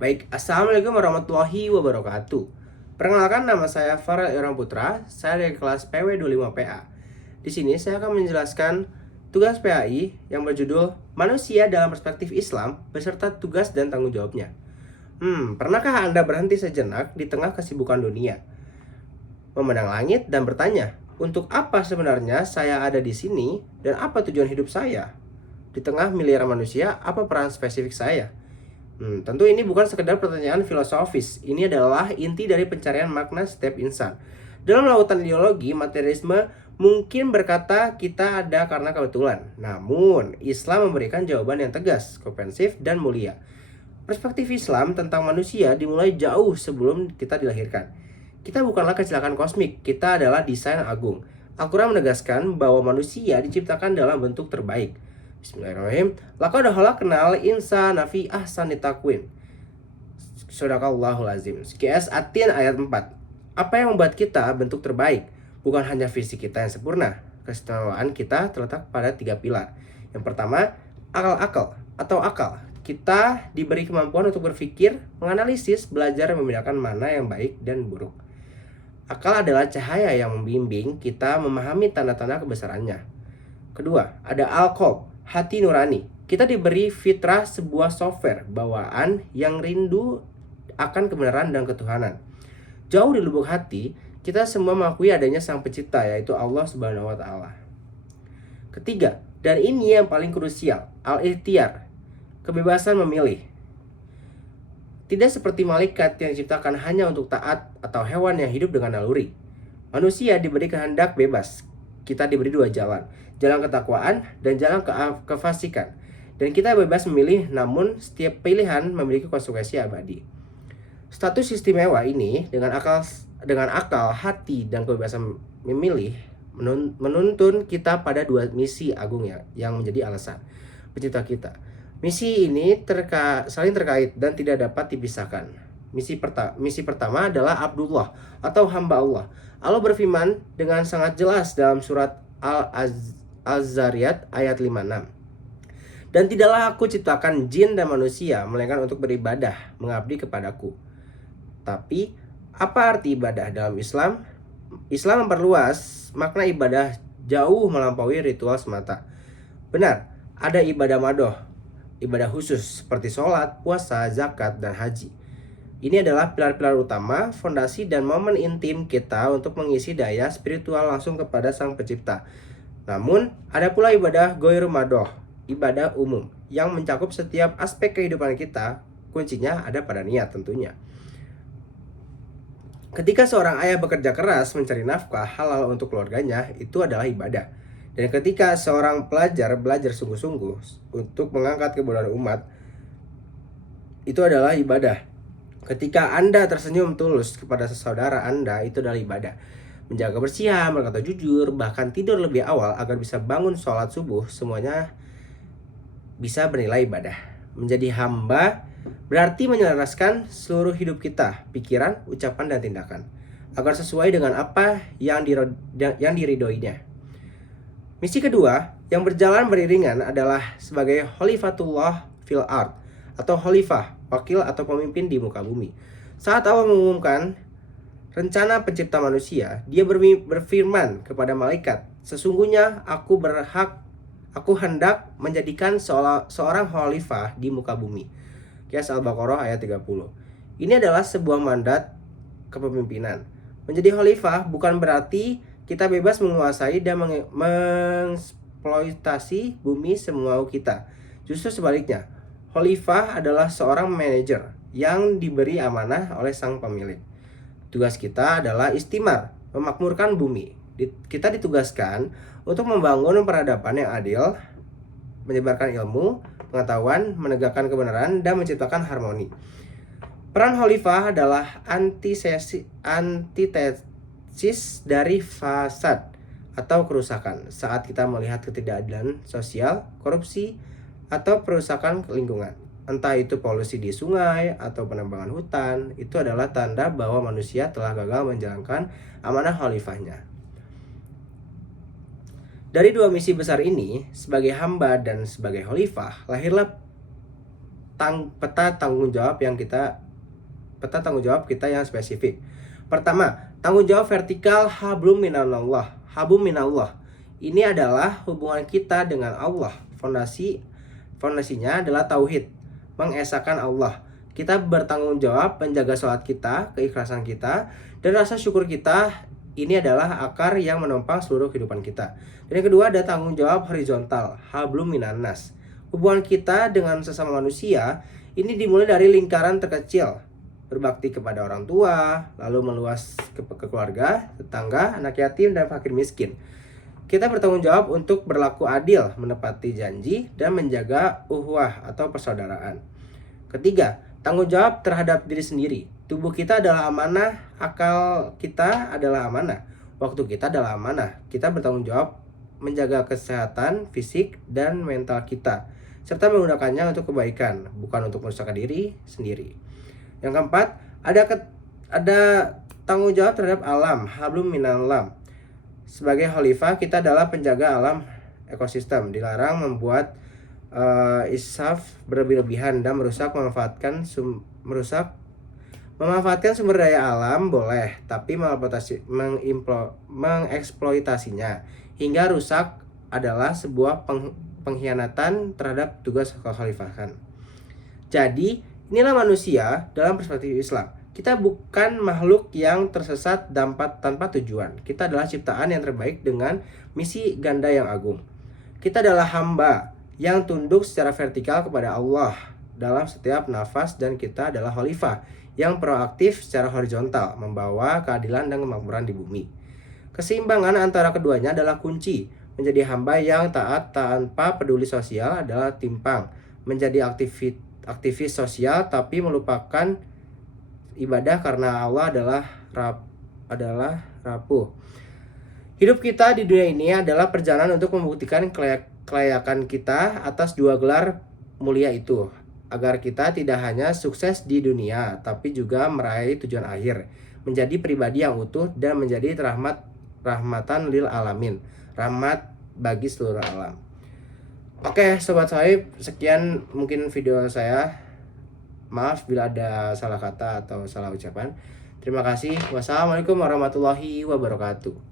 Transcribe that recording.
Baik, Assalamualaikum warahmatullahi wabarakatuh. Perkenalkan, nama saya Farel Irang Putra, saya dari kelas PW 25PA. Di sini saya akan menjelaskan tugas PAI yang berjudul Manusia dalam Perspektif Islam beserta tugas dan tanggung jawabnya. Pernahkah Anda berhenti sejenak di tengah kesibukan dunia, memandang langit dan bertanya, untuk apa sebenarnya saya ada di sini dan apa tujuan hidup saya? Di tengah miliaran manusia, apa peran spesifik saya? Tentu ini bukan sekedar pertanyaan filosofis. Ini adalah inti dari pencarian makna setiap insan. Dalam lautan ideologi, materialisme mungkin berkata kita ada karena kebetulan. Namun, Islam memberikan jawaban yang tegas, komprehensif, dan mulia. Perspektif Islam tentang manusia dimulai jauh sebelum kita dilahirkan. Kita bukanlah kecelakaan kosmik, kita adalah desain agung. Al-Quran menegaskan bahwa manusia diciptakan dalam bentuk terbaik. Bismillahirrahmanirrahim. Laqad khalaqnal insana fi ahsani taqwim. Shadaqallahul azim. QS Atin ayat 4. Apa yang membuat kita bentuk terbaik? Bukan hanya fisik kita yang sempurna. Keistimewaan kita terletak pada 3 pilar. Yang pertama, akal atau akal. Kita diberi kemampuan untuk berpikir, menganalisis, belajar, dan membedakan mana yang baik dan buruk. Akal adalah cahaya yang membimbing kita memahami tanda-tanda kebesarannya. Kedua, ada al-qalb, hati nurani. Kita diberi fitrah, sebuah software bawaan yang rindu akan kebenaran dan ketuhanan. Jauh di lubuk hati, kita semua mengakui adanya Sang Pencipta, yaitu Allah Subhanahu wa Ta'ala. Ketiga, dan ini yang paling krusial, al-ikhtiyar, kebebasan memilih. Tidak seperti malaikat yang diciptakan hanya untuk taat atau hewan yang hidup dengan naluri. Manusia diberi kehendak bebas. Kita diberi dua jalan ketakwaan dan jalan kefasikan. Dan kita bebas memilih, namun setiap pilihan memiliki konsekuensi abadi. Status istimewa ini dengan akal, hati, dan kebebasan memilih menuntun kita pada dua misi agung yang menjadi alasan pencipta kita. Misi ini saling terkait dan tidak dapat dipisahkan. Misi pertama adalah Abdullah atau hamba Allah. Allah berfirman dengan sangat jelas dalam surat Al-Zariyat ayat 56. Dan tidaklah aku ciptakan jin dan manusia melainkan untuk beribadah, mengabdi kepadaku. Tapi apa arti ibadah dalam Islam? Islam memperluas makna ibadah jauh melampaui ritual semata. Benar, ada ibadah madoh, ibadah khusus seperti sholat, puasa, zakat, dan haji. Ini adalah pilar-pilar utama, fondasi, dan momen intim kita untuk mengisi daya spiritual langsung kepada Sang Pencipta. Namun, ada pula ibadah ghairu madoh, ibadah umum, yang mencakup setiap aspek kehidupan kita. Kuncinya ada pada niat tentunya. Ketika seorang ayah bekerja keras mencari nafkah halal untuk keluarganya, itu adalah ibadah. Dan ketika seorang pelajar belajar sungguh-sungguh untuk mengangkat kebodohan umat, itu adalah ibadah. Ketika Anda tersenyum tulus kepada saudara Anda, itu adalah ibadah. Menjaga kebersihan, berkata jujur, bahkan tidur lebih awal agar bisa bangun sholat subuh, semuanya bisa bernilai ibadah. Menjadi hamba berarti menyelaraskan seluruh hidup kita, pikiran, ucapan, dan tindakan, agar sesuai dengan apa yang diridhoinya. Misi kedua yang berjalan beriringan adalah sebagai Khalifatullah fil ard, atau khalifah, wakil atau pemimpin di muka bumi. Saat Allah mengumumkan rencana pencipta manusia, dia berfirman kepada malaikat, sesungguhnya aku hendak menjadikan seorang khalifah di muka bumi. Qiyas Al-Baqarah ayat 30. Ini adalah sebuah mandat kepemimpinan. Menjadi khalifah bukan berarti kita bebas menguasai dan mengeksploitasi bumi semau kita. Justru sebaliknya, khalifah adalah seorang manajer yang diberi amanah oleh sang pemilik. Tugas kita adalah istimar, memakmurkan bumi. Kita ditugaskan untuk membangun peradaban yang adil, menyebarkan ilmu, pengetahuan, menegakkan kebenaran, dan menciptakan harmoni. Peran khalifah adalah antitesis dari fasad atau kerusakan. Saat kita melihat ketidakadilan sosial, korupsi, atau perusakan lingkungan, entah itu polusi di sungai atau penambangan hutan, itu adalah tanda bahwa manusia telah gagal menjalankan amanah khalifahnya. Dari dua misi besar ini, sebagai hamba dan sebagai khalifah, lahirlah peta tanggung jawab kita yang spesifik. Pertama, tanggung jawab vertikal hablum minallah. Hablum minallah. Ini adalah hubungan kita dengan Allah. Fondasinya adalah tauhid, mengesahkan Allah. Kita bertanggung jawab menjaga sholat kita, keikhlasan kita, dan rasa syukur kita. Ini adalah akar yang menopang seluruh kehidupan kita. Dan yang kedua ada tanggung jawab horizontal, hablum minannas. Hubungan kita dengan sesama manusia ini dimulai dari lingkaran terkecil, berbakti kepada orang tua, lalu meluas ke keluarga, tetangga, anak yatim, dan fakir miskin. Kita bertanggung jawab untuk berlaku adil, menepati janji, dan menjaga uhuwah atau persaudaraan. Ketiga, tanggung jawab terhadap diri sendiri. Tubuh kita adalah amanah, akal kita adalah amanah, waktu kita adalah amanah. Kita bertanggung jawab menjaga kesehatan fisik dan mental kita, serta menggunakannya untuk kebaikan, bukan untuk merusak diri sendiri. Yang keempat, ada tanggung jawab terhadap alam, hablum minallah. Sebagai khalifah, kita adalah penjaga alam ekosistem. Dilarang membuat israf berlebih-lebihan dan memanfaatkan sumber daya alam boleh, tapi mengeksploitasinya hingga rusak adalah sebuah pengkhianatan terhadap tugas kekhalifahan. Jadi, inilah manusia dalam perspektif Islam. Kita bukan makhluk yang tersesat tanpa tujuan. Kita adalah ciptaan yang terbaik dengan misi ganda yang agung. Kita adalah hamba yang tunduk secara vertikal kepada Allah dalam setiap nafas, dan kita adalah khalifah yang proaktif secara horizontal, membawa keadilan dan kemakmuran di bumi. Keseimbangan antara keduanya adalah kunci. Menjadi hamba yang taat tanpa peduli sosial adalah timpang. Menjadi aktivis sosial tapi melupakan ibadah karena Allah adalah rapuh. Hidup kita di dunia ini adalah perjalanan untuk membuktikan kelayakan kita atas dua gelar mulia itu, agar kita tidak hanya sukses di dunia, tapi juga meraih tujuan akhir, menjadi pribadi yang utuh dan menjadi rahmatan lil alamin, rahmat bagi seluruh alam. Oke, Sobat Sohaib, sekian mungkin video saya. Maaf bila ada salah kata atau salah ucapan. Terima kasih. Wassalamualaikum warahmatullahi wabarakatuh.